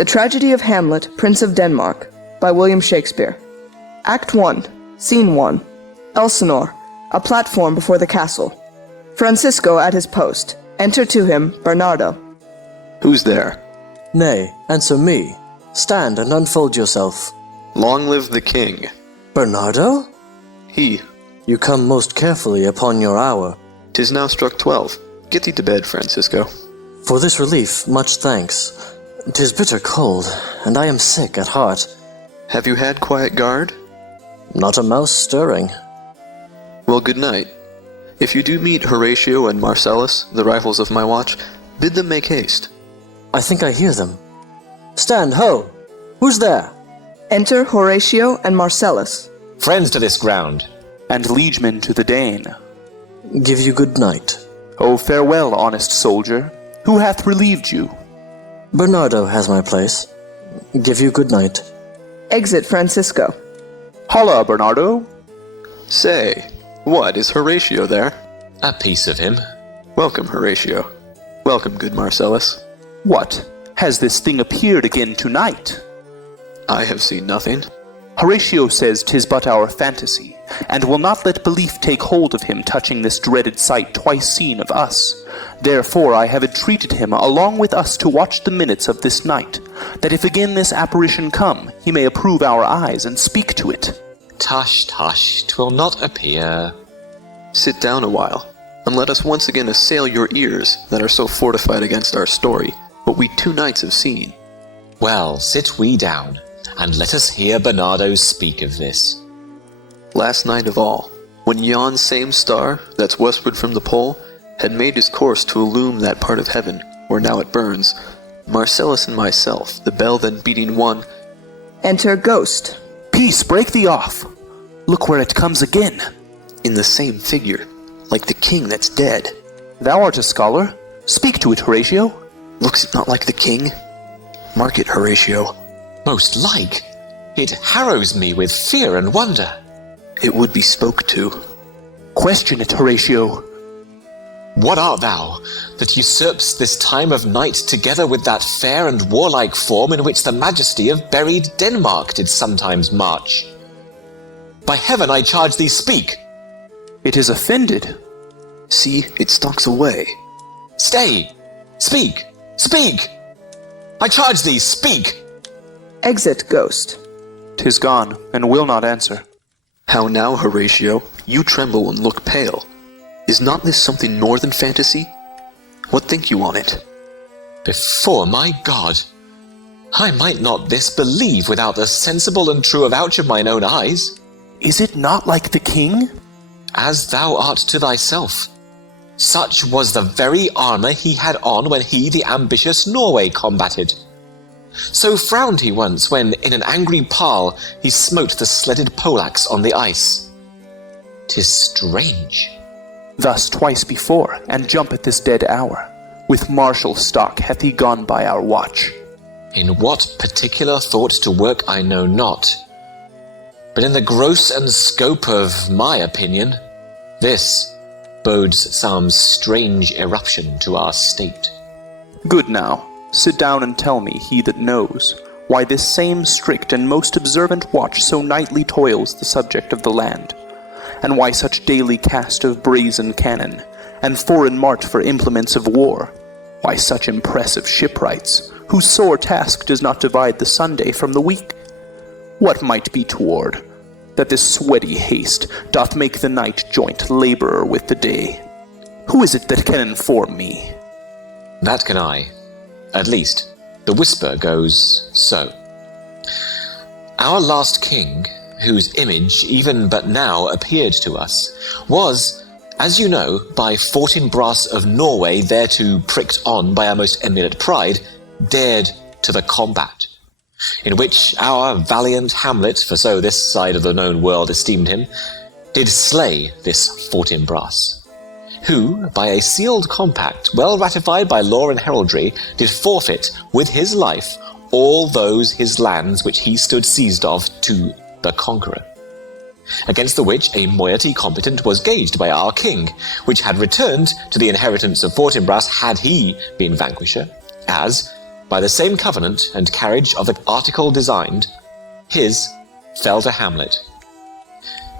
The Tragedy of Hamlet, Prince of Denmark, by William Shakespeare. Act 1, Scene 1. Elsinore, a platform before the castle. Francisco at his post. Enter to him, Bernardo. Who's there? Nay, answer me. Stand and unfold yourself. Long live the king. Bernardo? He. You come most carefully upon your hour. 'Tis now struck 12. Get thee to bed, Francisco. For this relief, much thanks. 'Tis bitter cold, and I am sick at heart. Have you had quiet guard? Not a mouse stirring. Well, good night. If you do meet Horatio and Marcellus, the rivals of my watch, bid them make haste. I think I hear them. Stand, ho! Who's there? Enter Horatio and Marcellus. Friends to this ground, and liegemen to the Dane. Give you good night. Oh, farewell, honest soldier. Who hath relieved you? Bernardo has my place. Give you good night. Exit Francisco. Holla, Bernardo. Say, what, is Horatio there? a piece of him. Welcome, Horatio. Welcome, good Marcellus. What? Has this thing appeared again tonight? I have seen nothing. Horatio says 'tis but our fantasy, and will not let belief take hold of him touching this dreaded sight twice seen of us. Therefore I have entreated him along with us to watch the minutes of this night, that if again this apparition come, he may approve our eyes and speak to it. Tush, tush, 'twill not appear. Sit down a while, and let us once again assail your ears that are so fortified against our story, what we 2 nights have seen. Well, sit we down, and let us hear Bernardo speak of this. Last night of all, when yon same star, that's westward from the pole, had made his course to illume that part of heaven, where now it burns, Marcellus and myself, the bell then beating one. Enter Ghost. Peace, break thee off. Look where it comes again. In the same figure, like the king that's dead. Thou art a scholar. Speak to it, Horatio. Looks it not like the king? Mark it, Horatio. Most like. It harrows me with fear and wonder. It would be spoke to. Question it, Horatio. What art thou, that usurps this time of night together with that fair and warlike form in which the majesty of buried Denmark did sometimes march? By heaven I charge thee, speak! It is offended. See, it stalks away. Stay! Speak! Speak! I charge thee, speak! Exit Ghost. 'Tis gone, and will not answer. How now, Horatio? You tremble and look pale. Is not this something more than fantasy? What think you on it? Before my God, I might not this believe without the sensible and true avouch of mine own eyes. Is it not like the king? As thou art to thyself. Such was the very armour he had on when he the ambitious Norway combated. So frowned he once when, in an angry parle, he smote the sledded Polacs on the ice. 'Tis strange. Thus twice before, and jump at this dead hour. With martial stock hath he gone by our watch. In what particular thought to work I know not. But in the gross and scope of my opinion, this bodes some strange eruption to our state. Good now, sit down and tell me, he that knows, why this same strict and most observant watch so nightly toils the subject of the land, and why such daily cast of brazen cannon, and foreign mart for implements of war, why such impressive shipwrights, whose sore task does not divide the Sunday from the week? What might be toward, that this sweaty haste doth make the night joint labourer with the day? Who is it that can inform me? That can I. At least, the whisper goes so. Our last king, whose image even but now appeared to us, was, as you know, by Fortinbras of Norway thereto pricked on by our most emulate pride, dared to the combat, in which our valiant Hamlet, for so this side of the known world esteemed him, did slay this Fortinbras, who, by a sealed compact, well ratified by law and heraldry, did forfeit with his life all those his lands which he stood seized of to the conqueror. Against the which a moiety competent was gauged by our king, which had returned to the inheritance of Fortinbras had he been vanquisher, as, by the same covenant and carriage of the article designed, his fell to Hamlet.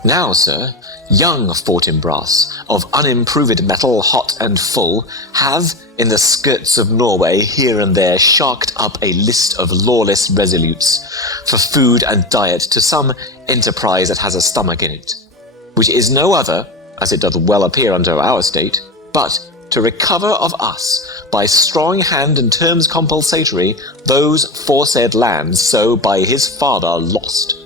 Now, sir, young Fortinbras, of unimproved metal, hot and full, have, in the skirts of Norway, here and there sharked up a list of lawless resolutes, for food and diet to some enterprise that has a stomach in it, which is no other, as it doth well appear unto our state, but to recover of us, by strong hand and terms compulsatory, those foresaid lands so by his father lost.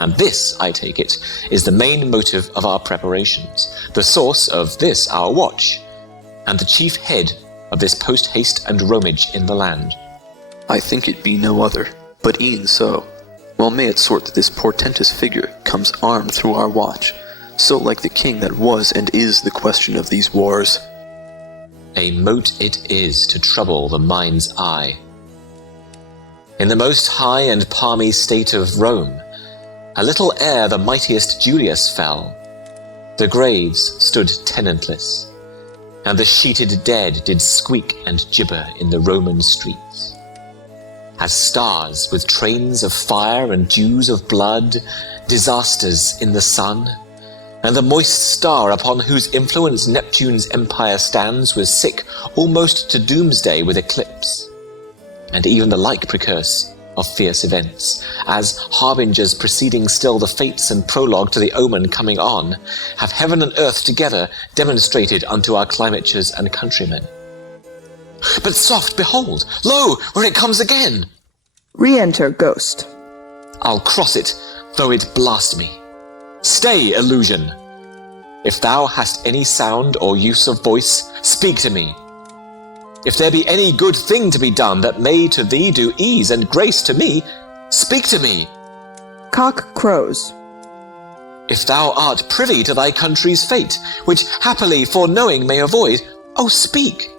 And this, I take it, is the main motive of our preparations, the source of this our watch, and the chief head of this post-haste and roamage in the land. I think it be no other, but e'en so. Well may it sort that this portentous figure comes armed through our watch, so like the king that was and is the question of these wars. A mote it is to trouble the mind's eye. In the most high and palmy state of Rome, a little ere the mightiest Julius fell, the graves stood tenantless, and the sheeted dead did squeak and gibber in the Roman streets. As stars with trains of fire and dews of blood, disasters in the sun, and the moist star upon whose influence Neptune's empire stands was sick almost to doomsday with eclipse, and even the like precurse of fierce events, as harbingers preceding still the fates and prologue to the omen coming on, have heaven and earth together demonstrated unto our climatures and countrymen. But soft, behold! Lo, where it comes again! Re-enter Ghost. I'll cross it, though it blast me. Stay, illusion! If thou hast any sound or use of voice, speak to me. If there be any good thing to be done that may to thee do ease and grace to me, speak to me. Cock crows. If thou art privy to thy country's fate, which happily foreknowing may avoid, oh speak.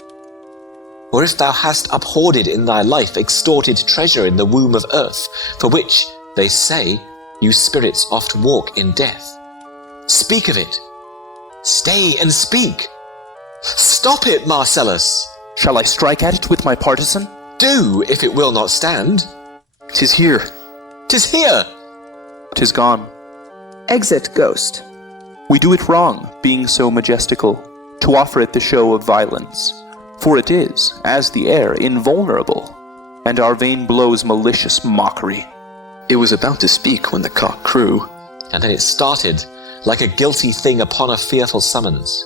Or if thou hast uphoarded in thy life extorted treasure in the womb of earth, for which, they say, you spirits oft walk in death, speak of it. Stay and speak. Stop it, Marcellus. Shall I strike at it with my partisan? Do, if it will not stand. 'Tis here. 'Tis here. 'Tis gone. Exit Ghost. We do it wrong, being so majestical, to offer it the show of violence, for it is, as the air, invulnerable, and our vain blows malicious mockery. It was about to speak when the cock crew, And then it started, like a guilty thing upon a fearful summons.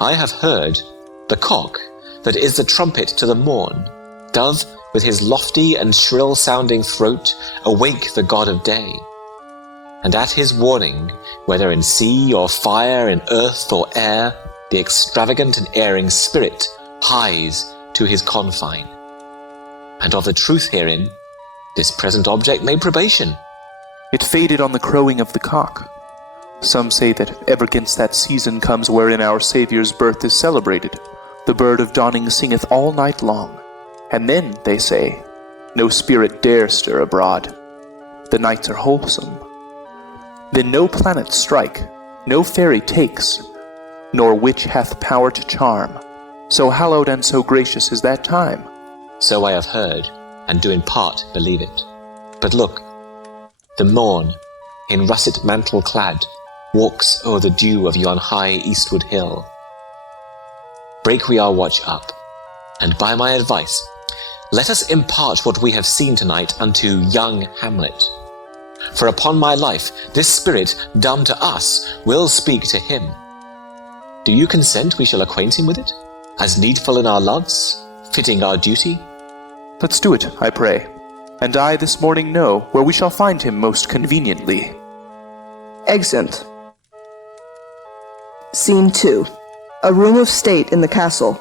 I have heard the cock, that is the trumpet to the morn, doth, with his lofty and shrill-sounding throat, awake the god of day. And at his warning, whether in sea or fire, in earth or air, the extravagant and erring spirit hies to his confine. And of the truth herein, this present object made probation. It faded on the crowing of the cock. Some say that ever 'gainst that season comes wherein our Saviour's birth is celebrated, the bird of dawning singeth all night long, and then, they say, no spirit dare stir abroad. The nights are wholesome. Then no planet strike, no fairy takes, nor witch hath power to charm. So hallowed and so gracious is that time. So I have heard, and do in part believe it. But look, the morn, in russet mantle clad, walks o'er the dew of yon high eastward hill. Break we our watch up, and by my advice, let us impart what we have seen tonight unto young Hamlet. For upon my life, this spirit, dumb to us, will speak to him. Do you consent we shall acquaint him with it, as needful in our loves, fitting our duty? Let's do it, I pray, and I this morning know where we shall find him most conveniently. Exeunt. Scene 2. A room of state in the castle.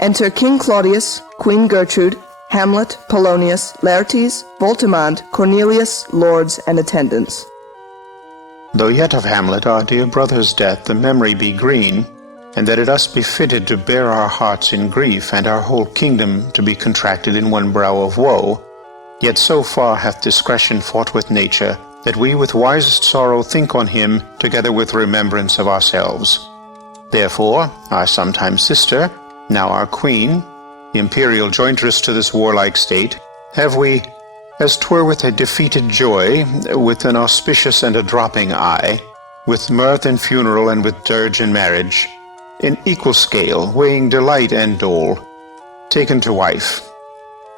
Enter King Claudius, Queen Gertrude, Hamlet, Polonius, Laertes, Voltimand, Cornelius, lords, and attendants. Though yet of Hamlet our dear brother's death the memory be green, and that it us be fitted to bear our hearts in grief, and our whole kingdom to be contracted in one brow of woe, yet so far hath discretion fought with nature, that we with wisest sorrow think on him, together with remembrance of ourselves. Therefore, our sometime sister, now our queen, the imperial jointress to this warlike state, have we, as 'twere with a defeated joy, with an auspicious and a dropping eye, with mirth and funeral and with dirge and marriage, in equal scale, weighing delight and dole, taken to wife.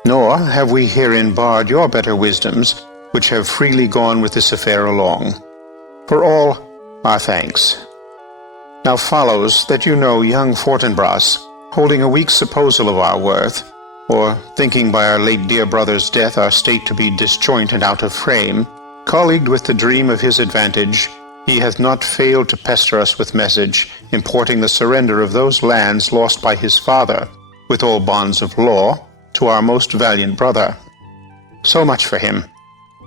Nor have we herein barred your better wisdoms, which have freely gone with this affair along. For all, our thanks. Now follows that you know young Fortinbras, holding a weak supposal of our worth, or thinking by our late dear brother's death our state to be disjoint and out of frame, colleagued with the dream of his advantage, he hath not failed to pester us with message, importing the surrender of those lands lost by his father, with all bonds of law, to our most valiant brother. So much for him.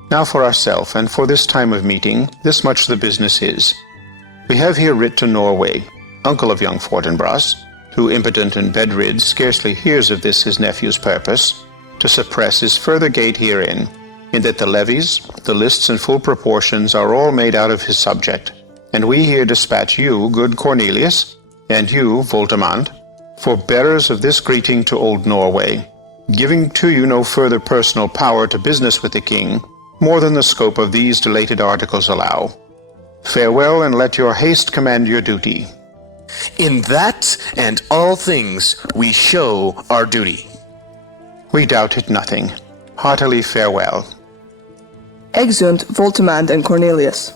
Now for ourself, and for this time of meeting, this much the business is. We have here writ to Norway, uncle of young Fortinbras, who, impotent and bedrid, scarcely hears of this his nephew's purpose, to suppress his further gate herein, in that the levies, the lists and full proportions are all made out of his subject. And we here dispatch you, good Cornelius, and you, Voltimand, for bearers of this greeting to old Norway, giving to you no further personal power to business with the king, more than the scope of these delated articles allow. Farewell, and let your haste command your duty. In that and all things we show our duty. We doubt it nothing. Heartily farewell. Exeunt Voltimand and Cornelius.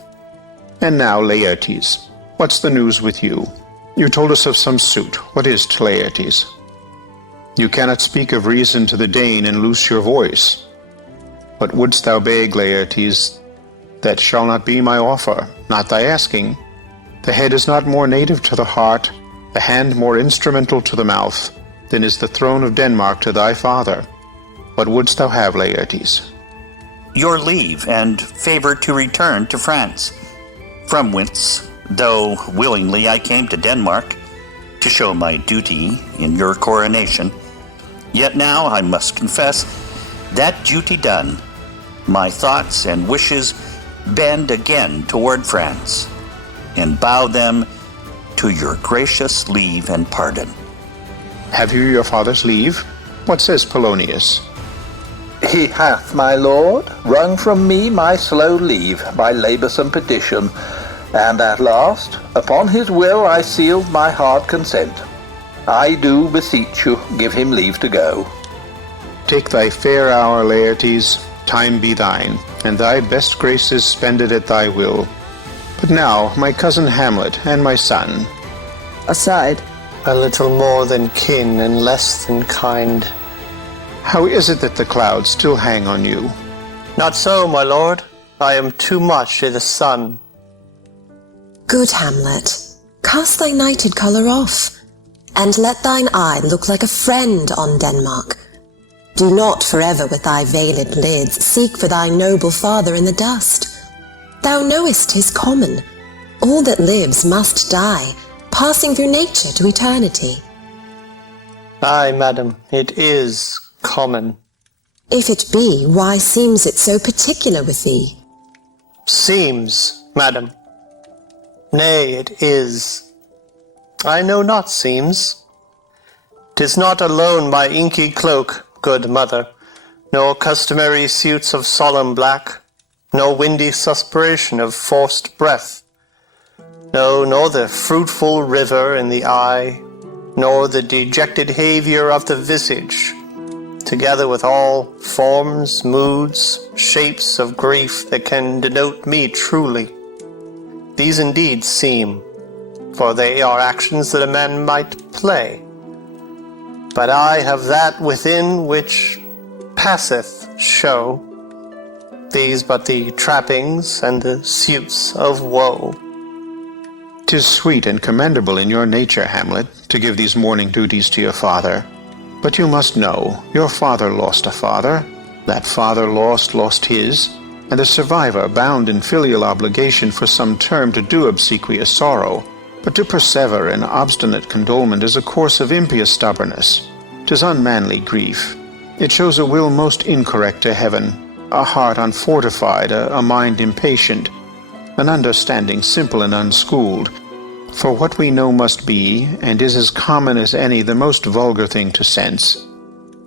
And now, Laertes, what's the news with you? You told us of some suit. What is't, Laertes? You cannot speak of reason to the Dane and loose your voice. What wouldst thou beg, Laertes? That shall not be my offer, not thy asking. The head is not more native to the heart, the hand more instrumental to the mouth, than is the throne of Denmark to thy father. What wouldst thou have, Laertes? Your leave and favour to return to France, from whence, though willingly I came to Denmark, to show my duty in your coronation, yet now I must confess, that duty done, my thoughts and wishes bend again toward France, and bow them to your gracious leave and pardon. Have you your father's leave? What says Polonius? He hath, my lord, wrung from me my slow leave by laboursome petition, and at last, upon his will I sealed my hard consent. I do beseech you, give him leave to go. Take thy fair hour, Laertes, time be thine, and thy best graces spended at thy will. But now, my cousin Hamlet and my son. Aside. A little more than kin and less than kind. How is it that the clouds still hang on you? Not so, my lord. I am too much i' the sun. Good Hamlet, cast thy nighted colour off, and let thine eye look like a friend on Denmark. Do not forever with thy veiled lids seek for thy noble father in the dust. Thou knowest 'tis common. All that lives must die, passing through nature to eternity. Aye, madam, it is common. If it be, why seems it so particular with thee? Seems, madam. Nay, it is. I know not seems. 'Tis not alone my inky cloak, good mother, nor customary suits of solemn black, nor windy suspiration of forced breath, no, nor the fruitful river in the eye, nor the dejected haviour of the visage, together with all forms, moods, shapes of grief that can denote me truly. These indeed seem, for they are actions that a man might play. But I have that within which passeth show, these but the trappings and the suits of woe. 'Tis sweet and commendable in your nature, Hamlet, to give these mourning duties to your father. But you must know, your father lost a father, that father lost his, and the survivor bound in filial obligation for some term to do obsequious sorrow. But to persever in obstinate condolement is a course of impious stubbornness. 'Tis unmanly grief. It shows a will most incorrect to heaven, a heart unfortified, a mind impatient, an understanding simple and unschooled. For what we know must be, and is as common as any, the most vulgar thing to sense,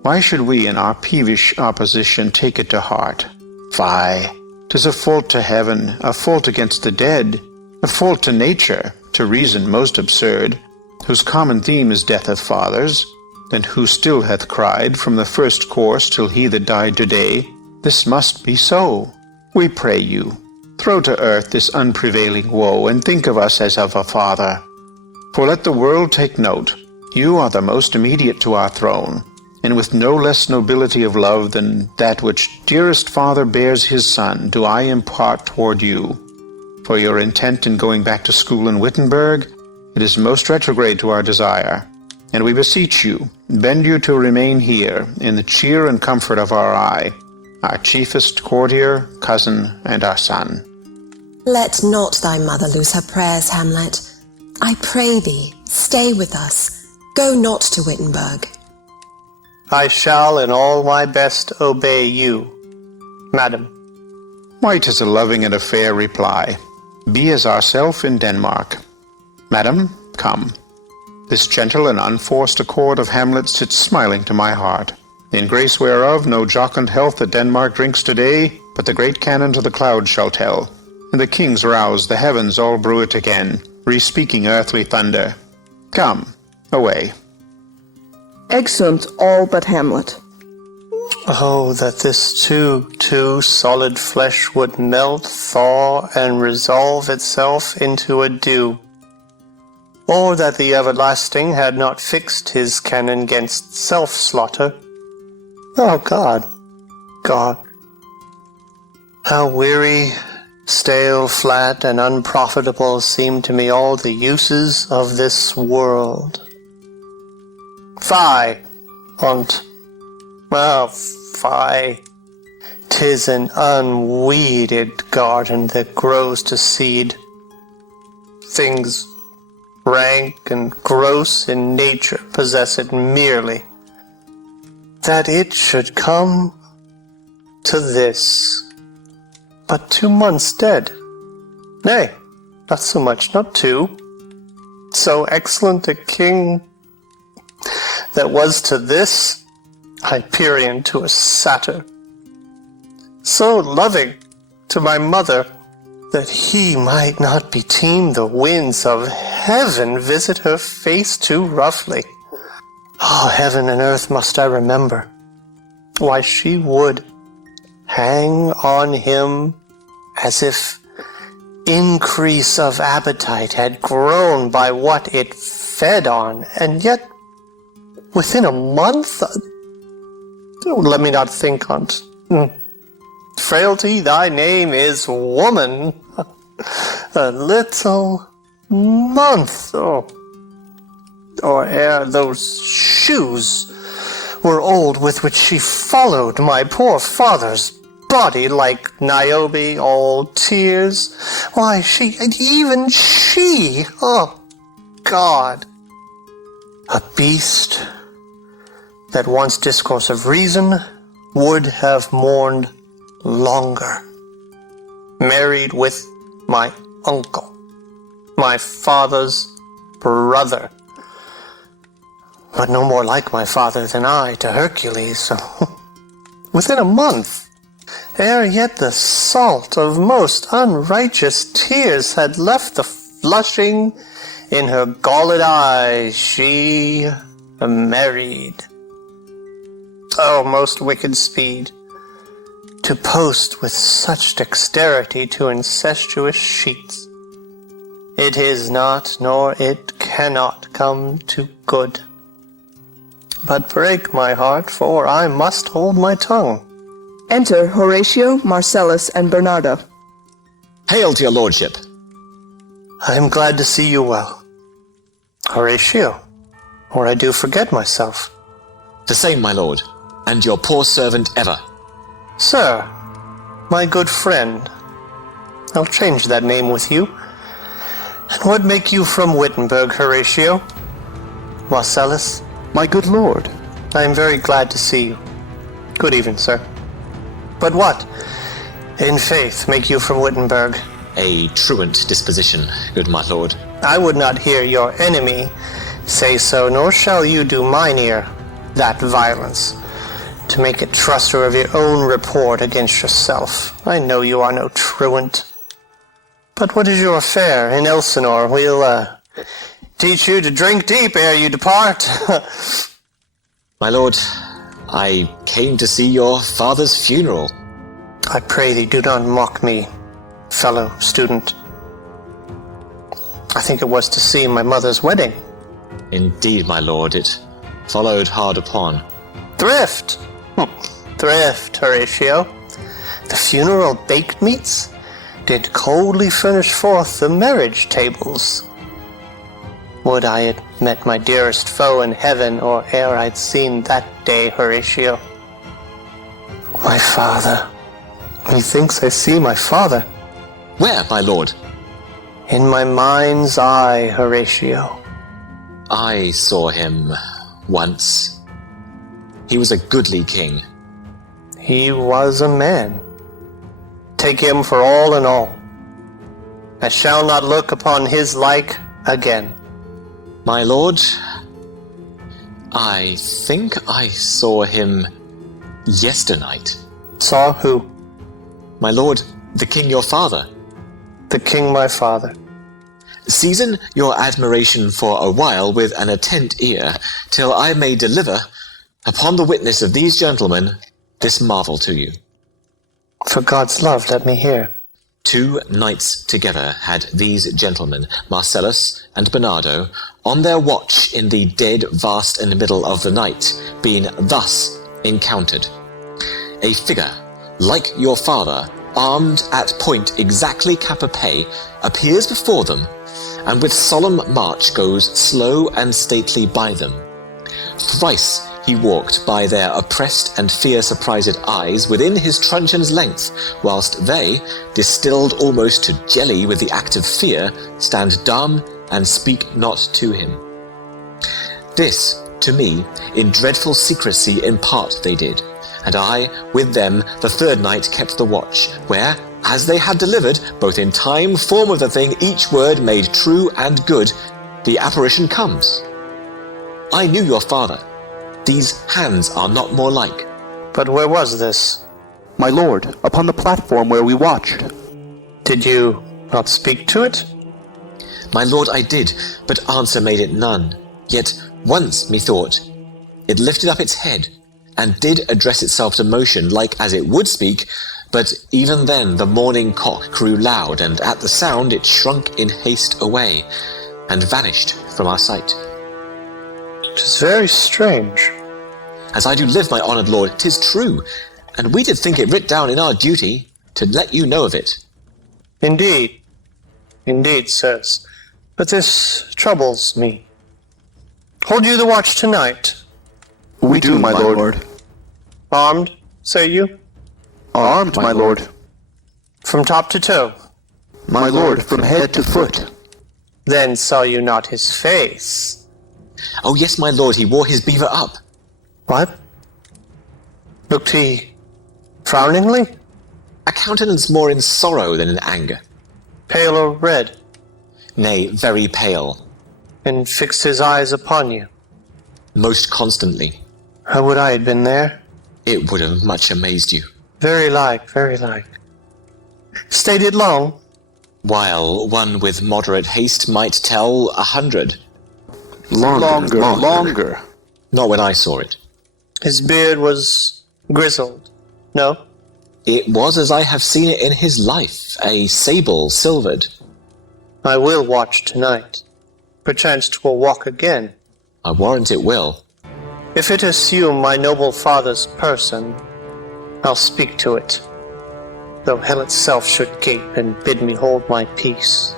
Why should we in our peevish opposition take it to heart? Fie! 'Tis a fault to heaven, a fault against the dead, a fault to nature, to reason most absurd, whose common theme is death of fathers, and who still hath cried from the first course till he that died today, this must be so. We pray you, throw to earth this unprevailing woe, and think of us as of a father. For let the world take note, you are the most immediate to our throne, and with no less nobility of love than that which dearest father bears his son, do I impart toward you. For your intent in going back to school in Wittenberg, it is most retrograde to our desire, and we beseech you, bend you to remain here, in the cheer and comfort of our eye, our chiefest courtier, cousin, and our son. Let not thy mother lose her prayers, Hamlet. I pray thee, stay with us. Go not to Wittenberg. I shall in all my best obey you, madam. Why, 'tis a loving and a fair reply. Be as ourself in Denmark. Madam, come. This gentle and unforced accord of Hamlet sits smiling to my heart, in grace whereof no jocund health that Denmark drinks today, but the great cannon to the clouds shall tell, and the kings rouse the heavens all bruit again, re-speaking earthly thunder. Come, away. Exeunt all but Hamlet. Oh, that this too solid flesh would melt, thaw, and resolve itself into a dew. Or that the everlasting had not fixed his cannon 'gainst self-slaughter. Oh, God, God, how weary, stale, flat, and unprofitable seem to me all the uses of this world. Fie, fie, 'tis an unweeded garden that grows to seed. Things rank and gross in nature possess it merely. That it should come to this, but 2 months dead. Nay, not so much, not 2. So excellent a king that was to this Hyperion to a satyr, so loving to my mother that he might not beteem the winds of heaven visit her face too roughly. Oh, heaven and earth must I remember. Why, she would hang on him as if increase of appetite had grown by what it fed on, and yet within a month? Let me not think on't. Frailty, thy name is woman. A little month, or ere those shoes were old with which she followed my poor father's body like Niobe, all tears. Why, even she, oh God, a beast that once discourse of reason would have mourned longer, married with my uncle, my father's brother, but no more like my father than I to Hercules. Within a month, ere yet the salt of most unrighteous tears had left the flushing in her galled eyes, she married. Oh, most wicked speed, to post with such dexterity to incestuous sheets. It is not, nor it cannot come to good. But break my heart, for I must hold my tongue. Enter Horatio, Marcellus, and Bernardo. Hail to your lordship. I am glad to see you well. Horatio, or I do forget myself. The same, my lord, and your poor servant ever. Sir, my good friend, I'll change that name with you. And what make you from Wittenberg, Horatio? Marcellus? My good lord. I am very glad to see you. Good evening, sir. But what, in faith, make you from Wittenberg? A truant disposition, good my lord. I would not hear your enemy say so, nor shall you do mine ear that violence. to make a truster of your own report against yourself. I know you are no truant. But what is your affair in Elsinore? We'll teach you to drink deep ere you depart. My lord, I came to see your father's funeral. I pray thee do not mock me, fellow student. I think it was to see my mother's wedding. Indeed, my lord, it followed hard upon. Thrift! Thrift, Horatio. The funeral baked meats did coldly furnish forth the marriage tables. Would I had met my dearest foe in heaven, or ere I'd seen that day, Horatio. My father. Methinks I see my father. Where, my lord? In my mind's eye, Horatio. I saw him once. He was a goodly king. He was a man. Take him for all in all. I shall not look upon his like again. My lord, I think I saw him yesternight. Saw who? My lord, the king your father. The king my father. Season your admiration for a while with an attent ear, till I may deliver, upon the witness of these gentlemen, this marvel to you. For God's love, let me hear. 2 nights together had these gentlemen, Marcellus and Bernardo, on their watch in the dead vast and middle of the night, been thus encountered. A figure, like your father, armed at point exactly cap a pay, appears before them, and with solemn march goes slow and stately by them. Thrice he walked by their oppressed and fear-surprised eyes within his truncheon's length, whilst they, distilled almost to jelly with the act of fear, stand dumb and speak not to him. This, to me, in dreadful secrecy impart they did, and I, with them, the 3rd night kept the watch, where, as they had delivered, both in time, form of the thing, each word made true and good, the apparition comes. I knew your father. These hands are not more like. But where was this? My lord, upon the platform where we watched. Did you not speak to it? My lord, I did, but answer made it none. Yet once, methought, it lifted up its head, and did address itself to motion, like as it would speak, but even then the morning cock crew loud, and at the sound it shrunk in haste away, and vanished from our sight. 'Tis very strange. As I do live, my honoured lord, 'tis true, and we did think it writ down in our duty to let you know of it. Indeed. Indeed, sirs. But this troubles me. Hold you the watch tonight? We do, my lord. Armed, say you? Armed, my lord. From top to toe? My lord, from head to foot. Then saw you not his face? Oh yes, my lord, he wore his beaver up. What? Looked he frowningly? A countenance more in sorrow than in anger. Pale or red? Nay, very pale. And fixed his eyes upon you? Most constantly. How would I had been there? It would have much amazed you. Very like, very like. Stayed it long? While one with moderate haste might tell 100. Longer. Not when I saw it. His beard was grizzled, no? It was as I have seen it in his life, a sable silvered. I will watch tonight. Perchance 'twill walk again. I warrant it will. If it assume my noble father's person, I'll speak to it, though hell itself should gape and bid me hold my peace.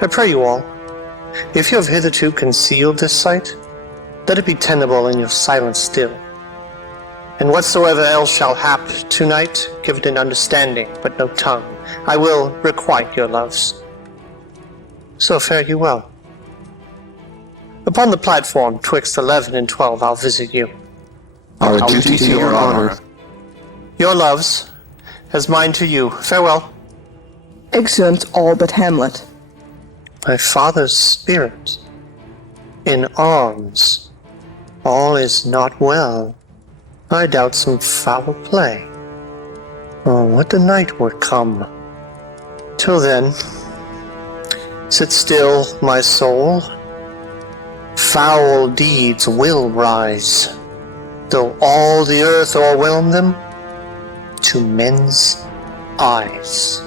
I pray you all, if you have hitherto concealed this sight, let it be tenable in your silence still. And whatsoever else shall hap tonight, give it an understanding, but no tongue. I will requite your loves. So fare you well. Upon the platform, twixt 11 and 12, I'll visit you. Our duty to your honor. Your loves, as mine to you. Farewell. Exeunt all but Hamlet. My father's spirit, in arms, all is not well. I doubt some foul play. Oh, what the night would come. Till then, sit still, my soul. Foul deeds will rise, though all the earth o'erwhelm them, to men's eyes.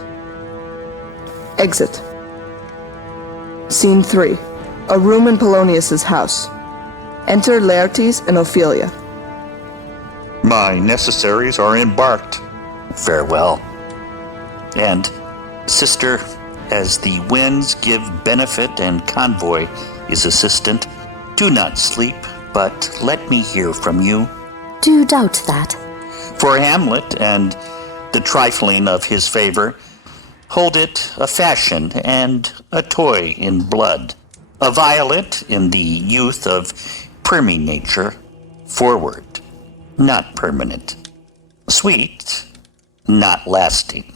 Exit. Scene 3. A room in Polonius's house. Enter Laertes and Ophelia. My necessaries are embarked. Farewell. And, sister, as the winds give benefit and convoy is assistant, do not sleep, but let me hear from you. Do you doubt that? For Hamlet and the trifling of his favor, hold it a fashion and a toy in blood, a violet in the youth of primy nature, forward, not permanent, sweet, not lasting,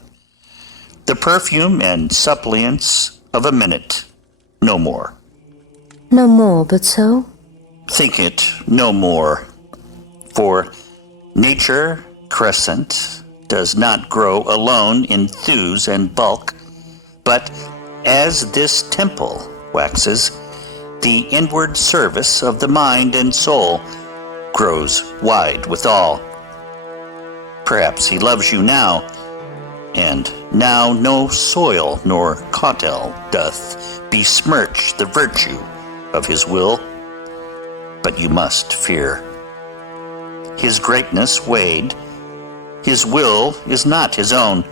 the perfume and suppliance of a minute, no more. No more but so? Think it no more, for nature crescent does not grow alone in thews and bulk, but as this temple waxes, the inward service of the mind and soul grows wide withal. Perhaps he loves you now, and now no soil nor cautel doth besmirch the virtue of his will, but you must fear. His greatness weighed, his will is not his own,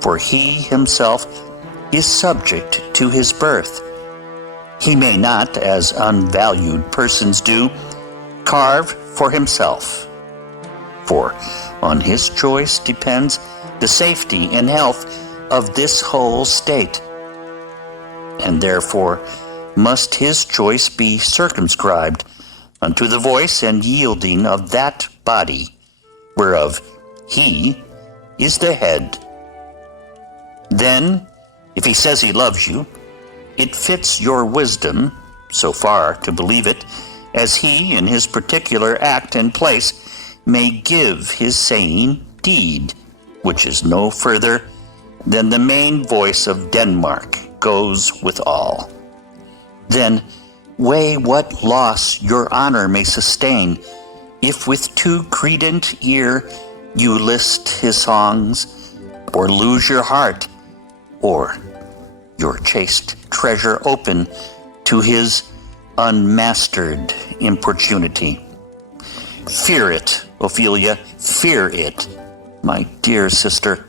for he himself is subject to his birth. He may not, as unvalued persons do, carve for himself, for on his choice depends the safety and health of this whole state, and therefore must his choice be circumscribed unto the voice and yielding of that body, whereof he is the head. Then, if he says he loves you, it fits your wisdom, so far to believe it, as he in his particular act and place may give his saying deed, which is no further than the main voice of Denmark goes with all. Then weigh what loss your honor may sustain, if with too credent ear you list his songs, or lose your heart, or your chaste treasure open to his unmastered importunity. Fear it, Ophelia, fear it, my dear sister,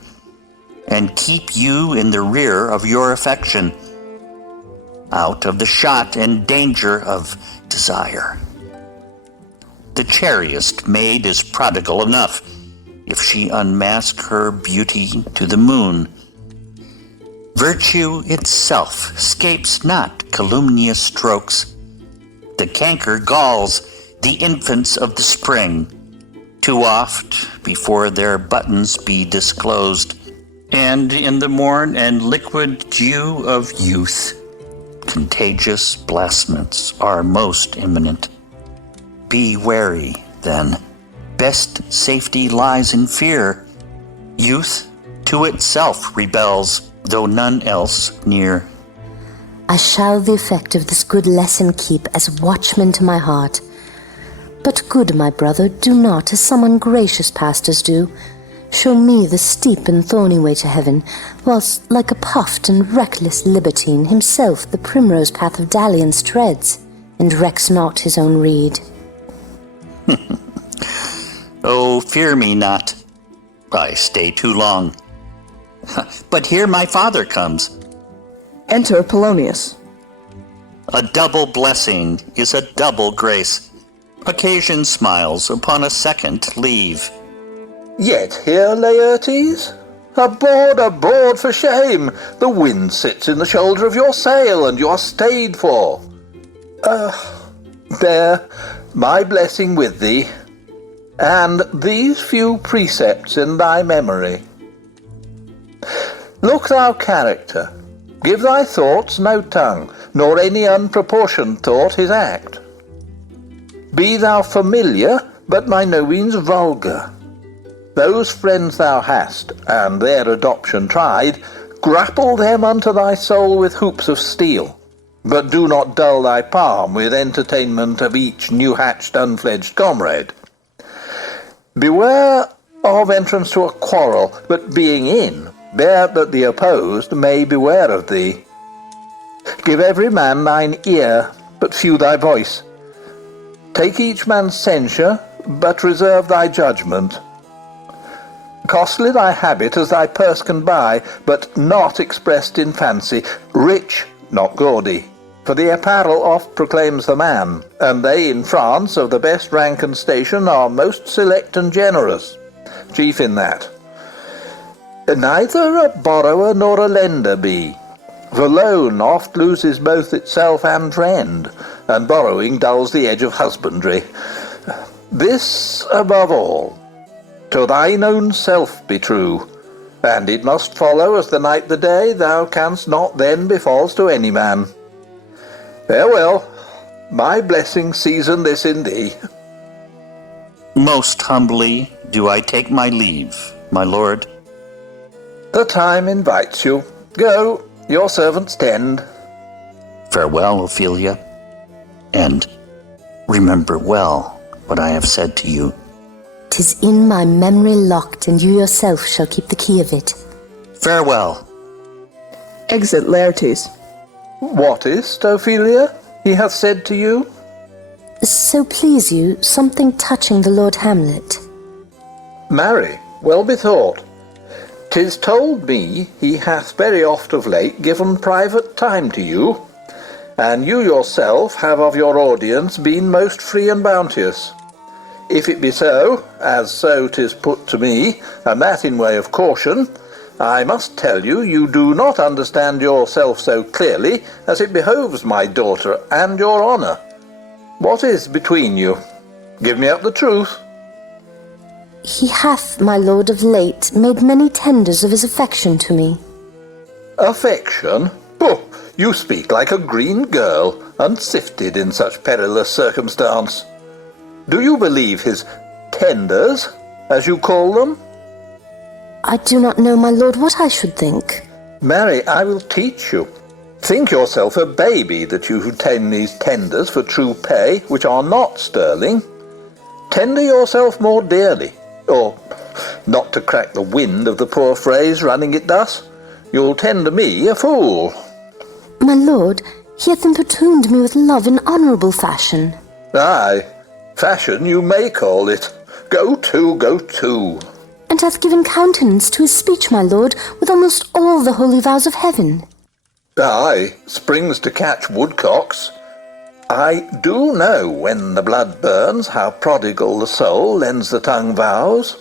and keep you in the rear of your affection, out of the shot and danger of desire. The chariest maid is prodigal enough, if she unmask her beauty to the moon. Virtue itself scapes not calumnious strokes. The canker galls the infants of the spring, too oft before their buttons be disclosed, and in the morn and liquid dew of youth, contagious blasphements are most imminent. Be wary, then. Best safety lies in fear. Youth to itself rebels, though none else near. I shall the effect of this good lesson keep as watchman to my heart. But good my brother, do not, as some ungracious pastors do, show me the steep and thorny way to heaven, whilst, like a puffed and reckless libertine, himself the primrose path of dalliance treads, and recks not his own reed. Oh, fear me not. I stay too long. But here my father comes. Enter Polonius. A double blessing is a double grace. Occasion smiles upon a second leave. Yet here, Laertes? Aboard for shame! The wind sits in the shoulder of your sail, and you're stayed for. Bear my blessing with thee, and these few precepts in thy memory. Look thou character, give thy thoughts no tongue, nor any unproportioned thought his act. Be thou familiar, but by no means vulgar. Those friends thou hast, and their adoption tried, grapple them unto thy soul with hoops of steel, but do not dull thy palm with entertainment of each new-hatched unfledged comrade. Beware of entrance to a quarrel, but being in, bear that the opposed may beware of thee. Give every man thine ear, but few thy voice. Take each man's censure, but reserve thy judgment. Costly thy habit as thy purse can buy, but not expressed in fancy, rich, not gaudy. For the apparel oft proclaims the man, and they in France of the best rank and station are most select and generous, chief in that. Neither a borrower nor a lender be, for loan oft loses both itself and friend, and borrowing dulls the edge of husbandry. This above all, to thine own self be true, and it must follow as the night the day, thou canst not then be false to any man. Farewell, my blessing season this in thee. Most humbly do I take my leave, my lord. The time invites you. Go, your servants tend. Farewell, Ophelia, and remember well what I have said to you. 'Tis in my memory locked, and you yourself shall keep the key of it. Farewell. Exit Laertes. What is't, Ophelia, he hath said to you? So please you, something touching the Lord Hamlet. Marry, well bethought. 'Tis told me he hath very oft of late given private time to you, and you yourself have of your audience been most free and bounteous. If it be so, as so 'tis put to me, and that in way of caution, I must tell you, you do not understand yourself so clearly as it behoves my daughter and your honour. What is between you? Give me up the truth. He hath, my lord, of late made many tenders of his affection to me. Affection? Oh, you speak like a green girl, unsifted in such perilous circumstance. Do you believe his tenders, as you call them? I do not know, my lord, what I should think. Marry, I will teach you. Think yourself a baby that you tend these tenders for true pay, which are not sterling. Tender yourself more dearly, or, not to crack the wind of the poor phrase, running it thus, you'll tender me a fool. My lord, he hath importuned me with love in honourable fashion. Aye, fashion you may call it. Go to, go to. And hath given countenance to his speech, my lord, with almost all the holy vows of heaven. Aye, springs to catch woodcocks. I do know when the blood burns how prodigal the soul lends the tongue vows.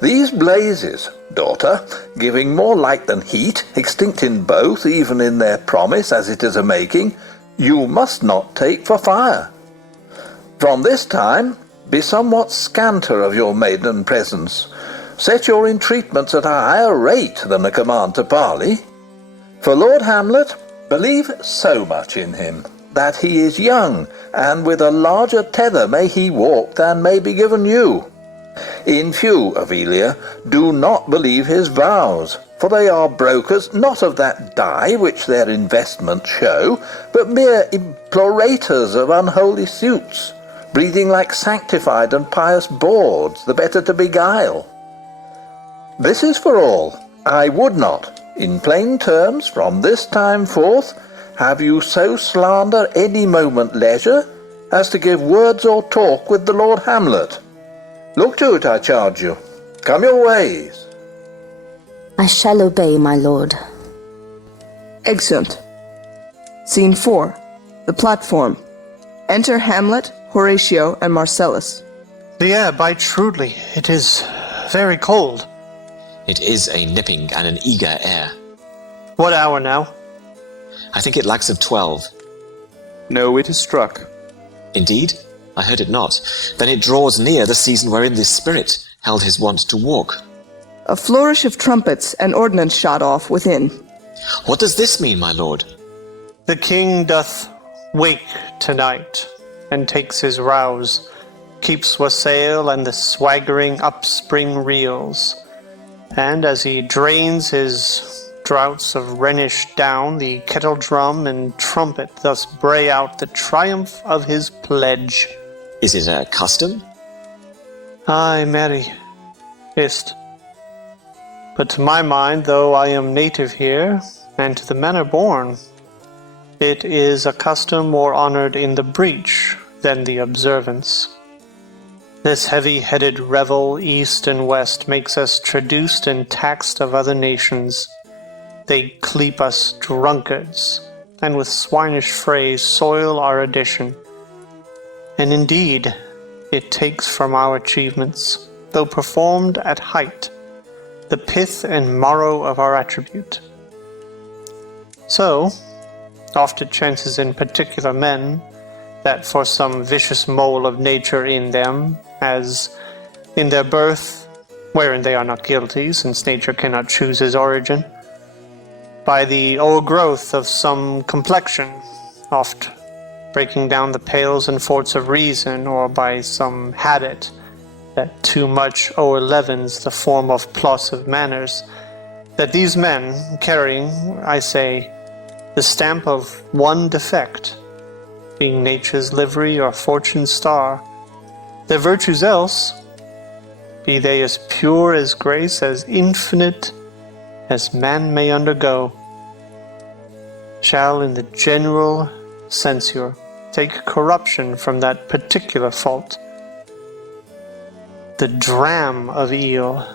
These blazes, daughter, giving more light than heat, extinct in both, even in their promise as it is a-making, you must not take for fire. From this time, be somewhat scanter of your maiden presence. Set your entreatments at a higher rate than a command to parley. For Lord Hamlet, believe so much in him, that he is young, and with a larger tether may he walk than may be given you. In few, Ophelia, do not believe his vows, for they are brokers not of that dye which their investments show, but mere implorators of unholy suits, breathing like sanctified and pious bawds, the better to beguile. This is for all. I would not, in plain terms, from this time forth, have you so slander any moment leisure, as to give words or talk with the Lord Hamlet. Look to it, I charge you. Come your ways. I shall obey, my lord. Exeunt. Scene 4. The platform. Enter Hamlet, Horatio, and Marcellus. The air bites shrewdly. It is very cold. It is a nipping and an eager air. What hour now? I think it lacks of 12. No, it is struck. Indeed? I heard it not. Then it draws near the season wherein this spirit held his wont to walk. A flourish of trumpets and ordnance shot off within. What does this mean, my lord? The king doth wake tonight, and takes his rouse. keeps wassail, and the swaggering upspring reels. And as he drains his draughts of Rhenish down, the kettle drum and trumpet thus bray out the triumph of his pledge. Is it a custom? Ay, marry, is't. But to my mind, though I am native here, and to the manner born, it is a custom more honored in the breach than the observance. This heavy-headed revel east and west makes us traduced and taxed of other nations. They cleap us drunkards, and with swinish phrase soil our addition. And indeed, it takes from our achievements, though performed at height, the pith and marrow of our attribute. So, oft it chances in particular men, that for some vicious mole of nature in them, as in their birth, wherein they are not guilty, since nature cannot choose his origin, by the o'ergrowth of some complexion, oft breaking down the pales and forts of reason, or by some habit that too much o'erleavens the form of plausive manners, that these men, carrying, I say, the stamp of one defect, being nature's livery or fortune's star, their virtues else, be they as pure as grace, as infinite as man may undergo, shall in the general censure take corruption from that particular fault. The dram of eel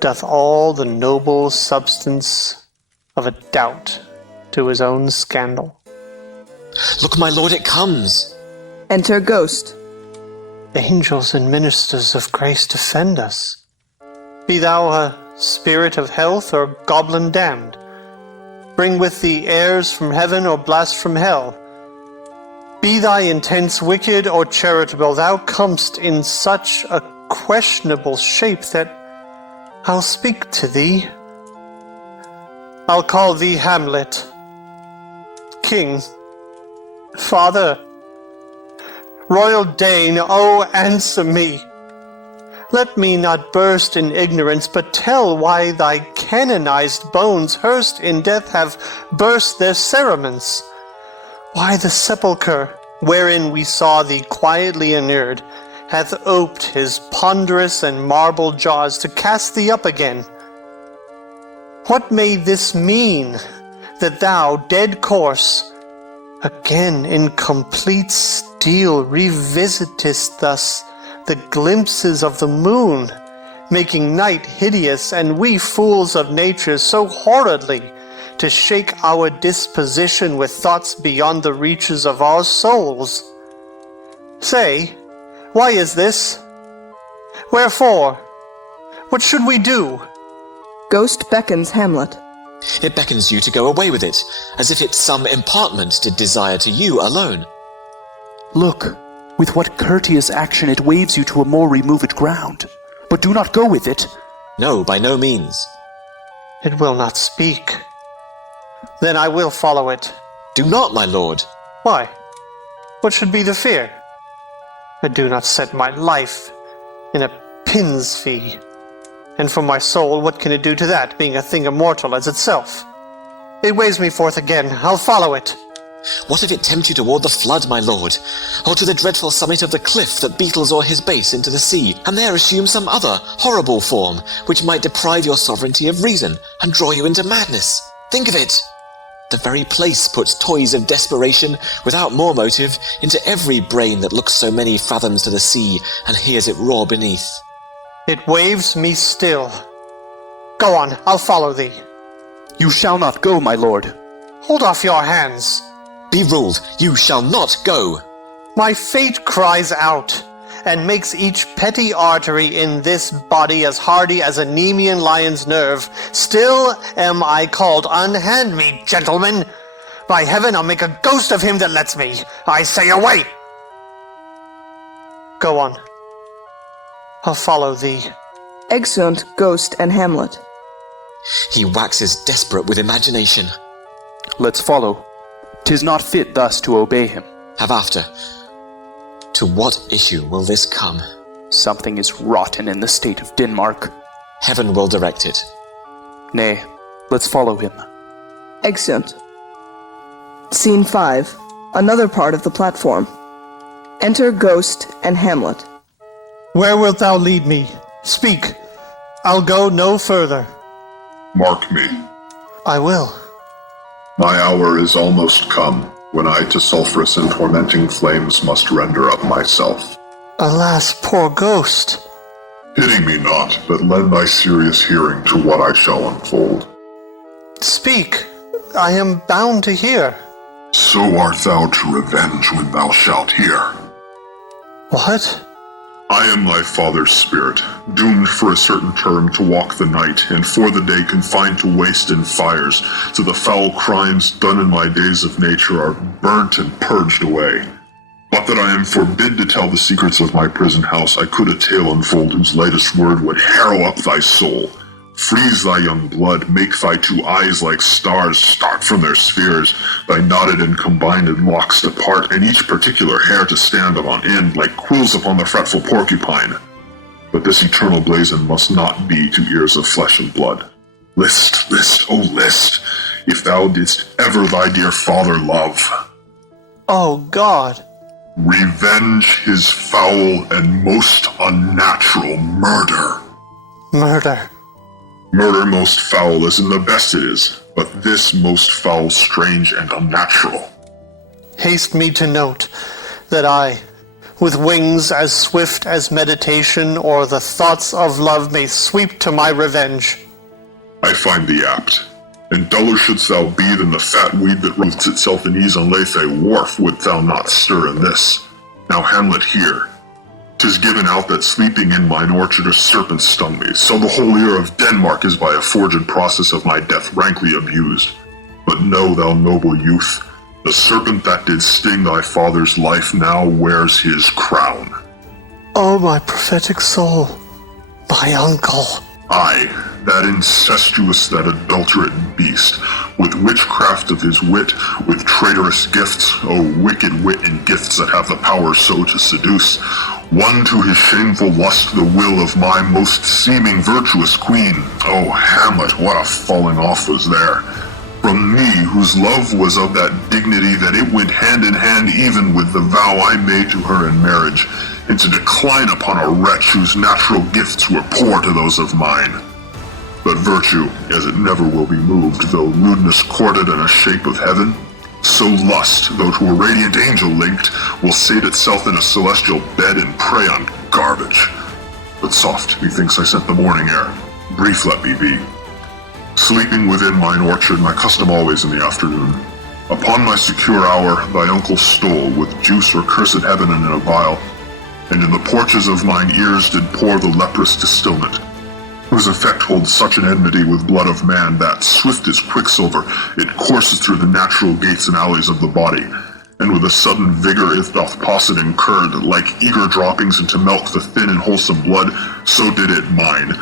doth all the noble substance of a doubt to his own scandal. Look, my lord, it comes! Enter Ghost. Angels and ministers of grace defend us. Be thou a spirit of health or goblin damned. Bring with thee airs from heaven or blast from hell. Be thy intents wicked or charitable, thou comest in such a questionable shape that I'll speak to thee. I'll call thee Hamlet. King, Father, Royal Dane, oh, answer me. Let me not burst in ignorance, but tell why thy canonized bones, hearsed in death, have burst their cerements. Why the sepulchre, wherein we saw thee quietly inurned, hath oped his ponderous and marble jaws to cast thee up again. What may this mean, that thou, dead corse, again in complete steel revisitest thus the glimpses of the moon, making night hideous, and we fools of nature so horridly to shake our disposition with thoughts beyond the reaches of our souls? Say, why is this? Wherefore? What should we do? Ghost beckons Hamlet. It beckons you to go away with it, as if it some impartment did desire to you alone. Look, with what courteous action it waves you to a more removed ground. But do not go with it. No, by no means. It will not speak. Then I will follow it. Do not, my lord. Why? What should be the fear? I do not set my life in a pin's fee. And for my soul, what can it do to that, being a thing immortal as itself? It waves me forth again. I'll follow it. What if it tempt you toward the flood, my lord, or to the dreadful summit of the cliff that beetles o'er his base into the sea, and there assume some other horrible form, which might deprive your sovereignty of reason, and draw you into madness? Think of it! The very place puts toys of desperation, without more motive, into every brain that looks so many fathoms to the sea, and hears it roar beneath. It waves me still. Go on, I'll follow thee. You shall not go, my lord. Hold off your hands. Be ruled, you shall not go. My fate cries out, and makes each petty artery in this body as hardy as a Nemean lion's nerve. Still am I called. Unhand me, gentlemen. By heaven, I'll make a ghost of him that lets me. I say away. Go on. I'll follow thee. Exeunt Ghost and Hamlet. He waxes desperate with imagination. Let's follow. 'Tis not fit thus to obey him. Have after. To what issue will this come? Something is rotten in the state of Denmark. Heaven will direct it. Nay, let's follow him. Exeunt. Scene 5. Another part of the platform. Enter Ghost and Hamlet. Where wilt thou lead me? Speak. I'll go no further. Mark me. I will. My hour is almost come, when I to sulphurous and tormenting flames must render up myself. Alas, poor ghost. Pity me not, but lend thy serious hearing to what I shall unfold. Speak. I am bound to hear. So art thou to revenge when thou shalt hear. What? I am thy father's spirit, doomed for a certain term to walk the night, and for the day confined to waste and fires, so the foul crimes done in my days of nature are burnt and purged away. But that I am forbid to tell the secrets of my prison house, I could a tale unfold whose lightest word would harrow up thy soul. Freeze thy young blood, make thy two eyes like stars start from their spheres, thy knotted and combined locks depart, and each particular hair to stand on end like quills upon the fretful porcupine. But this eternal blazon must not be to ears of flesh and blood. List, list, oh list, if thou didst ever thy dear father love. Oh God! Revenge his foul and most unnatural murder. Murder. Murder most foul as in the best it is, but this most foul, strange, and unnatural. Haste me to note that I, with wings as swift as meditation or the thoughts of love, may sweep to my revenge. I find thee apt, and duller shouldst thou be than the fat weed that roots itself in ease on Laertes wharf, would thou not stir in this. Now Hamlet, hear. 'Tis given out that sleeping in mine orchard a serpent stung me, so the whole ear of Denmark is by a forged process of my death rankly abused. But know, thou noble youth, the serpent that did sting thy father's life now wears his crown. Oh, my prophetic soul, my uncle. Aye, that incestuous, that adulterate beast, with witchcraft of his wit, with traitorous gifts, oh wicked wit and gifts that have the power so to seduce, won to his shameful lust the will of my most seeming virtuous queen. Oh Hamlet, what a falling off was there! From me, whose love was of that dignity that it went hand in hand even with the vow I made to her in marriage, and to decline upon a wretch whose natural gifts were poor to those of mine. But virtue, as it never will be moved, though lewdness courted in a shape of heaven, so lust, though to a radiant angel linked, will sate itself in a celestial bed and prey on garbage. But soft, methinks I scent the morning air. Brief let me be. Sleeping within mine orchard, my custom always in the afternoon. Upon my secure hour, thy uncle stole, with juice or cursed heaven and in a vial, and in the porches of mine ears did pour the leprous distilment, whose effect holds such an enmity with blood of man that, swift as quicksilver, it courses through the natural gates and alleys of the body, and with a sudden vigor it doth posset incurred, like eager droppings into milk the thin and wholesome blood, so did it mine,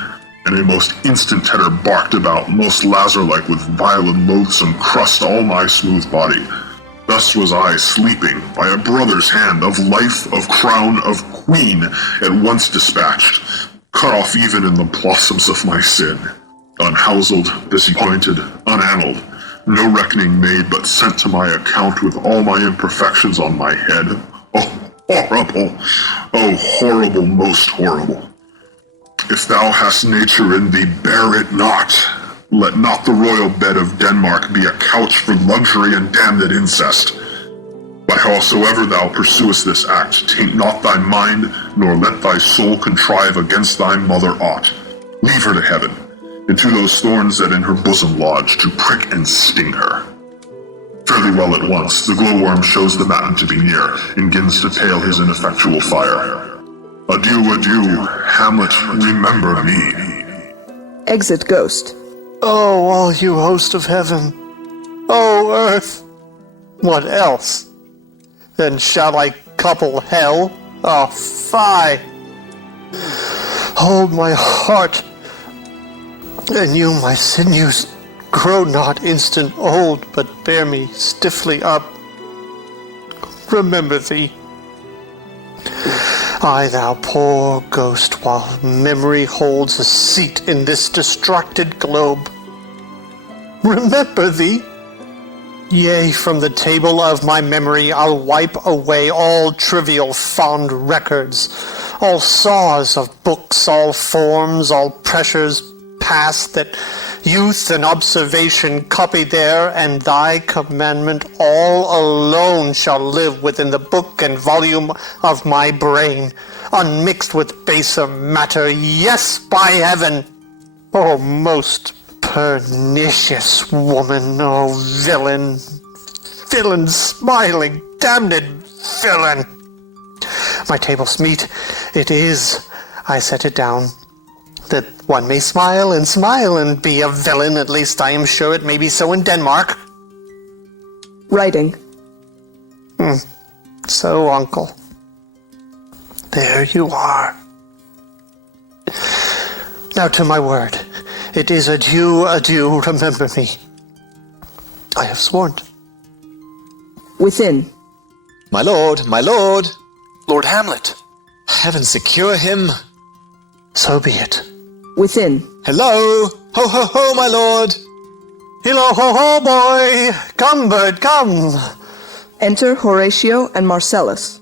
and a most instant tetter barked about, most Lazar-like with vile and loathsome crust all my smooth body. Thus was I sleeping, by a brother's hand, of life, of crown, of queen, at once dispatched, cut off even in the blossoms of my sin, unhouselled, disappointed, unannaled, no reckoning made, but sent to my account with all my imperfections on my head. Oh, horrible! Oh, horrible, most horrible! If thou hast nature in thee, bear it not. Let not the royal bed of Denmark be a couch for luxury and damned incest. But howsoever thou pursuest this act, taint not thy mind, nor let thy soul contrive against thy mother aught. Leave her to heaven, and to those thorns that in her bosom lodge, to prick and sting her. Fare thee well at once, the glowworm shows the matin to be near, and gins to tail his ineffectual fire. Adieu, adieu, Hamlet, remember me. Exit Ghost. Oh, all you host of heaven! Oh, earth! What else? Then shall I couple hell? Oh, fie! Hold my heart, and you, my sinews, grow not instant old, but bear me stiffly up. Remember thee. Ay, thou poor ghost, while memory holds a seat in this distracted globe. Remember thee? Yea, from the table of my memory I'll wipe away all trivial fond records, all saws of books, all forms, all pressures past that youth and observation copy there, and thy commandment all alone shall live within the book and volume of my brain, unmixed with baser matter. Yes, by heaven! O most pernicious woman, O villain, villain, smiling, damned villain! My table's meat, it is, I set it down, that one may smile and be a villain. At least I am sure it may be so in Denmark. Writing. So, uncle, there you are. Now to my word. It is adieu, adieu, remember me. I have sworn. Within. My lord, my lord! Lord Hamlet. Heaven secure him! So be it. Within. Hello! Ho ho ho, my lord! Hello ho ho, boy! Come, bird, come! Enter Horatio and Marcellus.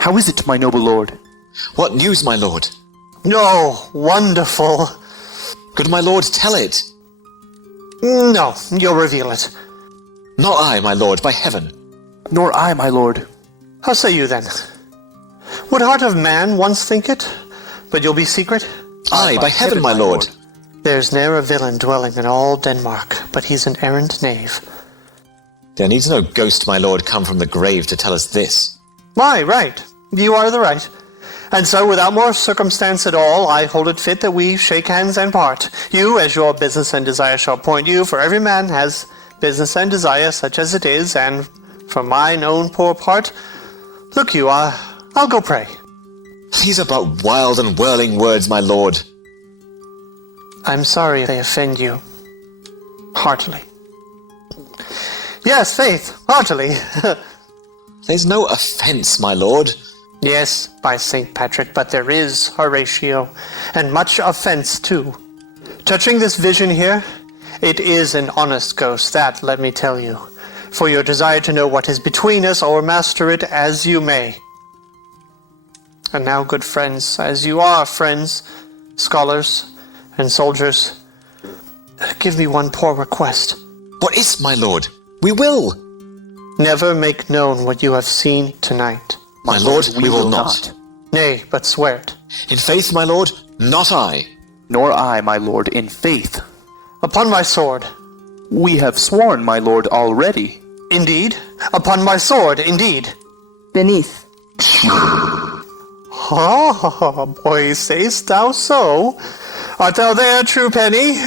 How is it, my noble lord? What news, my lord? No, wonderful. Good my lord, tell it. No, you'll reveal it. Not I, my lord, by heaven. Nor I, my lord. How say you then? Would heart of man once think it? But you'll be secret? Aye, by heaven, my lord. There's ne'er a villain dwelling in all Denmark, but he's an errant knave. There needs no ghost, my lord, come from the grave to tell us this. Why, right. You are the right. And so, without more circumstance at all, I hold it fit that we shake hands and part. You, as your business and desire shall point you, for every man has business and desire such as it is, and for mine own poor part, look you, I'll go pray. These are but wild and whirling words, my lord. I'm sorry they offend you. Heartily. Yes, faith, heartily. There's no offence, my lord. Yes, by St. Patrick, but there is, Horatio, and much offence too. Touching this vision here, it is an honest ghost, that let me tell you, for your desire to know what is between us, or master it as you may. And now, good friends, as you are friends, scholars, and soldiers, give me one poor request. What is, my lord? We will. Never make known what you have seen tonight. My lord, we will not. Nay, but swear it. In faith, my lord, not I. Nor I, my lord, in faith. Upon my sword. We have sworn, my lord, already. Indeed? Upon my sword, indeed. Beneath. Ah, boy, say'st thou so? Art thou there, true penny?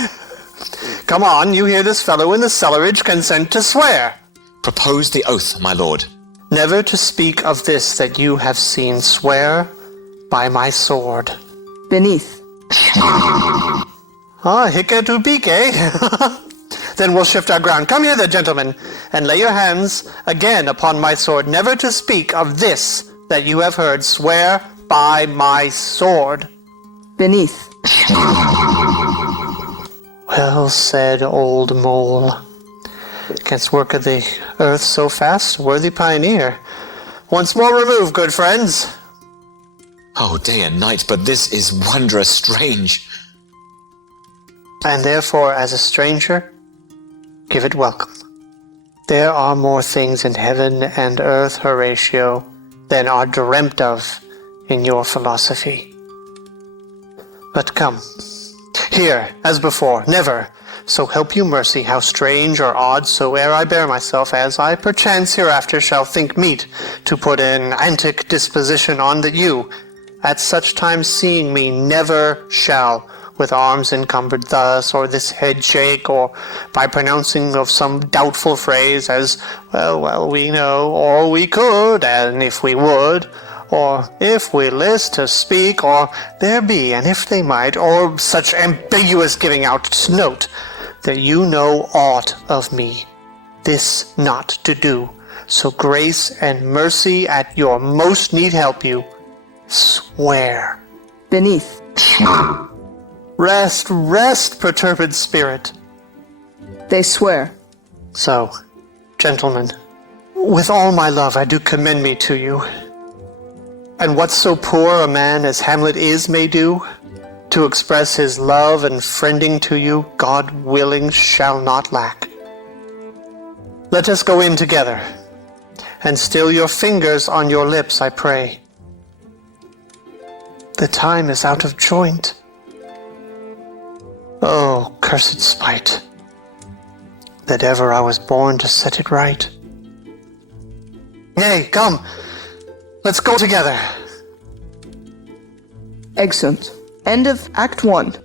Come on, you hear this fellow in the cellarage consent to swear. Propose the oath, my lord. Never to speak of this that you have seen. Swear by my sword. Beneath. Hic et ubique, eh? Then we'll shift our ground. Come hither, gentlemen, and lay your hands again upon my sword. Never to speak of this that you have heard. Swear by my sword. Beneath. Well said, old mole. Canst work of the earth so fast, worthy pioneer. Once more remove, good friends. Oh, day and night, but this is wondrous strange. And therefore, as a stranger, give it welcome. There are more things in heaven and earth, Horatio, than are dreamt of in your philosophy. But come, here, as before, never, so help you mercy, how strange or odd soe'er I bear myself, as I perchance hereafter shall think meet to put an antic disposition on, that you, at such time seeing me, never shall, with arms encumbered thus, or this head shake, or by pronouncing of some doubtful phrase, as, well, we know, or we could, and if we would, or if we list to speak, or there be, and if they might, or such ambiguous giving out to note, that you know aught of me, this not to do, so grace and mercy at your most need help you, Swear. Beneath. Swear. Rest, rest, perturbed spirit. They swear. So, gentlemen, with all my love I do commend me to you. And what so poor a man as Hamlet is may do, to express his love and friending to you, God willing, shall not lack. Let us go in together, and still your fingers on your lips, I pray. The time is out of joint. Oh, cursed spite, that ever I was born to set it right. Nay, come, let's go together. Exeunt. End of Act 1.